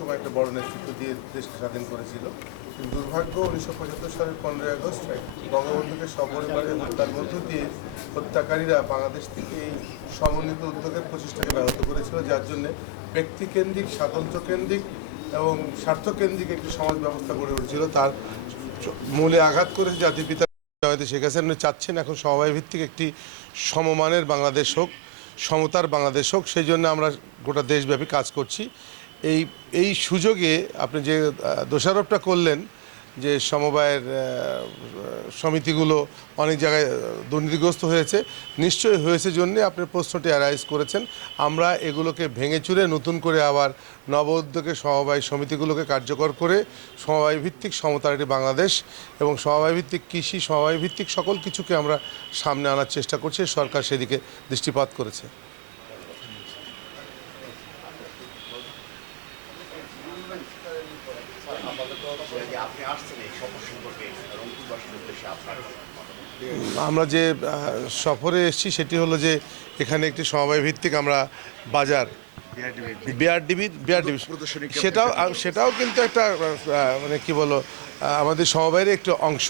সময় একটা বড় নেতৃত্ব দিয়ে দেশকে স্বাধীন করেছিল। দুর্ভাগ্য উনিশশো পঁচাত্তর সালের পনেরোই আগস্ট বঙ্গবন্ধুকে সপরিবারে হত্যার মধ্য দিয়ে হত্যাকারীরা বাংলাদেশ থেকে এই সমন্বিত উদ্যোগের প্রচেষ্টাকে ব্যাহত করেছিল, যার জন্য ব্যক্তিকেন্দ্রিক, স্বাতন্ত্র্যকেন্দ্রিক এবং স্বার্থকেন্দ্রিক একটি সমাজ ব্যবস্থা গড়ে উঠেছিল। তার মূলে আঘাত করে জাতির পিতা জয়তে শেখ হাসিনা। চাচ্ছেন এখন সমবায় ভিত্তিক একটি সমমানের বাংলাদেশ হোক, সমতার বাংলাদেশ হোক। সেই জন্য আমরা গোটা দেশব্যাপী কাজ করছি। এই এই সুযোগে আপনি যে দোষারোপটা করলেন, যে সমবায়ের সমিতিগুলো অনেক জায়গায় দুর্নীতিগ্রস্ত হয়েছে, নিশ্চয়ই হয়েছে জন্যে আপনি প্রশ্নটি অ্যারাইজ করেছেন। আমরা এগুলোকে ভেঙে চুরে নতুন করে আবার নব উদ্যোগে সমবায় সমিতিগুলোকে কার্যকর করে সমবায় ভিত্তিক একটি বাংলাদেশ এবং সমবায় ভিত্তিক কৃষি সমবায় ভিত্তিক সকল কিছুকে আমরা সামনে আনার চেষ্টা করছি। সরকার সেদিকে দৃষ্টিপাত করেছে। আপনি আসছেন এই সফর সম্পর্কে রংপুরবাসীর উদ্দেশ্যে আপনার আমরা যে সফরে এসেছি সেটি হলো যে এখানে একটি সমবায় ভিত্তিক আমরা বাজার বিআরডিবি বিআরডিবি সেটাও সেটাও কিন্তু একটা মানে কি বলো আমাদের সমবায়ের একটি অংশ।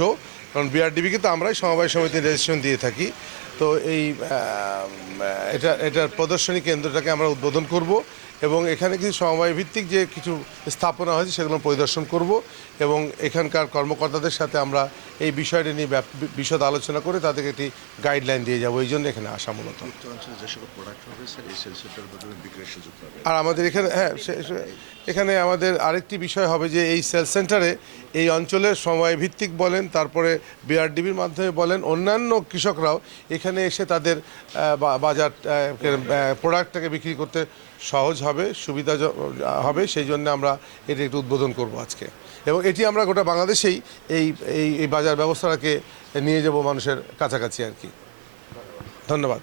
কারণ বিআরডিবিকে তো আমরাই সমবায় সমিতির রেজিস্ট্রেশন দিয়ে থাকি। তো এই এটা এটার প্রদর্শনী কেন্দ্রটাকে আমরা উদ্বোধন করব। এবং এখানে কিছু সমবায় ভিত্তিক যে কিছু স্থাপনা হয়েছে সেগুলো পরিদর্শন করব এবং এখানকার কর্মকর্তাদের সাথে আমরা এই বিষয়টি নিয়ে বিশদ আলোচনা করে তাদেরকে একটি গাইডলাইন দিয়ে যাব। এই জন্য এখানে আসা মূলত। আর আমাদের এখানে হ্যাঁ এখানে আমাদের আরেকটি বিষয় হবে যে এই সেল সেন্টারে এই অঞ্চলের সময় ভিত্তিক বলেন তারপরে বিআরডিবির মাধ্যমে বলেন অন্যান্য কৃষকরাও এখানে এসে তাদের বাজার প্রোডাক্টটাকে বিক্রি করতে সহজ হবে, সুবিধা হবে, সেই জন্য আমরা এটি একটু উদ্বোধন করব আজকে। এবং এটি আমরা গোটা বাংলাদেশেই এই এই বাজার ব্যবস্থাটাকে নিয়ে যাব মানুষের কাছাকাছি আর কি। ধন্যবাদ।